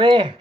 Herby.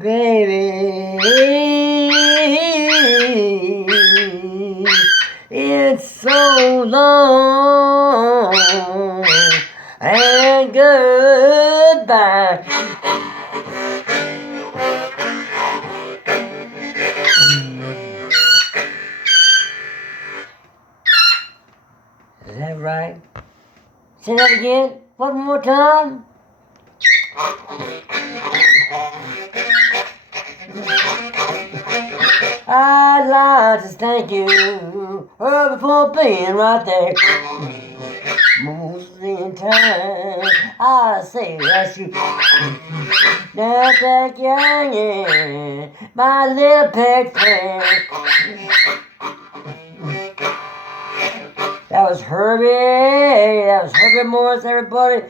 Baby, it's so long and goodbye. Is that right? Say that again, one more time. I'd like to thank you for being right there. Most of the time, I say that's you. Now that young and my little pet friend. That was Herby. That was Herby Morris, everybody.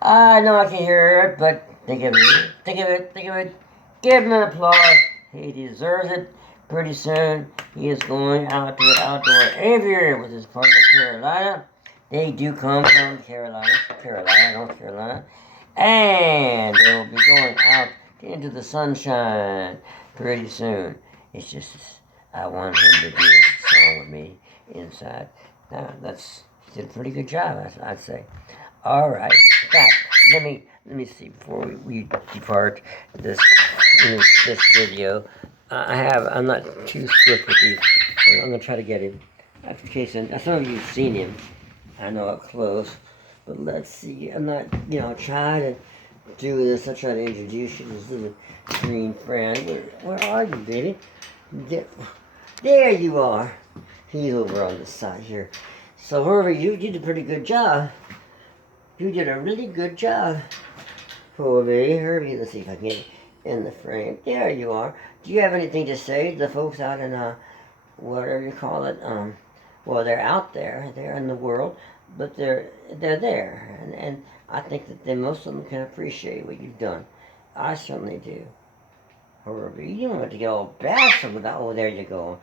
I know I can hear it, but think of it. Give him an applause. He deserves it. Pretty soon, he is going out to an outdoor aviary with his partner Carolina. They do come from Carolina, North Carolina. And they will be going out into the sunshine pretty soon. It's just, I want him to do this song with me inside. Now, he did a pretty good job, I'd say. All right. Now, let me see before we depart this video. I'm not too swift with these. I'm gonna try to get him. In case some of you've seen him, I know up close. But let's see. I'm not, trying to do this. I try to introduce you to this little green friend. Where are you, baby? There you are. He's over on the side here. So, Herby, you did a pretty good job. You did a really good job, Herby. Let's see if I can get in the frame. There you are. Do you have anything to say to the folks out in, whatever you call it? Well, they're out there. They're in the world, but they're there. And I think that most of them can appreciate what you've done. I certainly do. Herby, you don't have to get all bashful with that. Oh, there you go.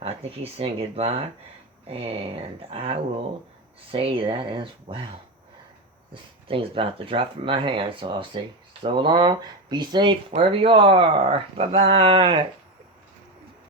I think he's saying goodbye, and I will say that as well. This thing's about to drop from my hand, so I'll say so long. Be safe wherever you are. Bye-bye.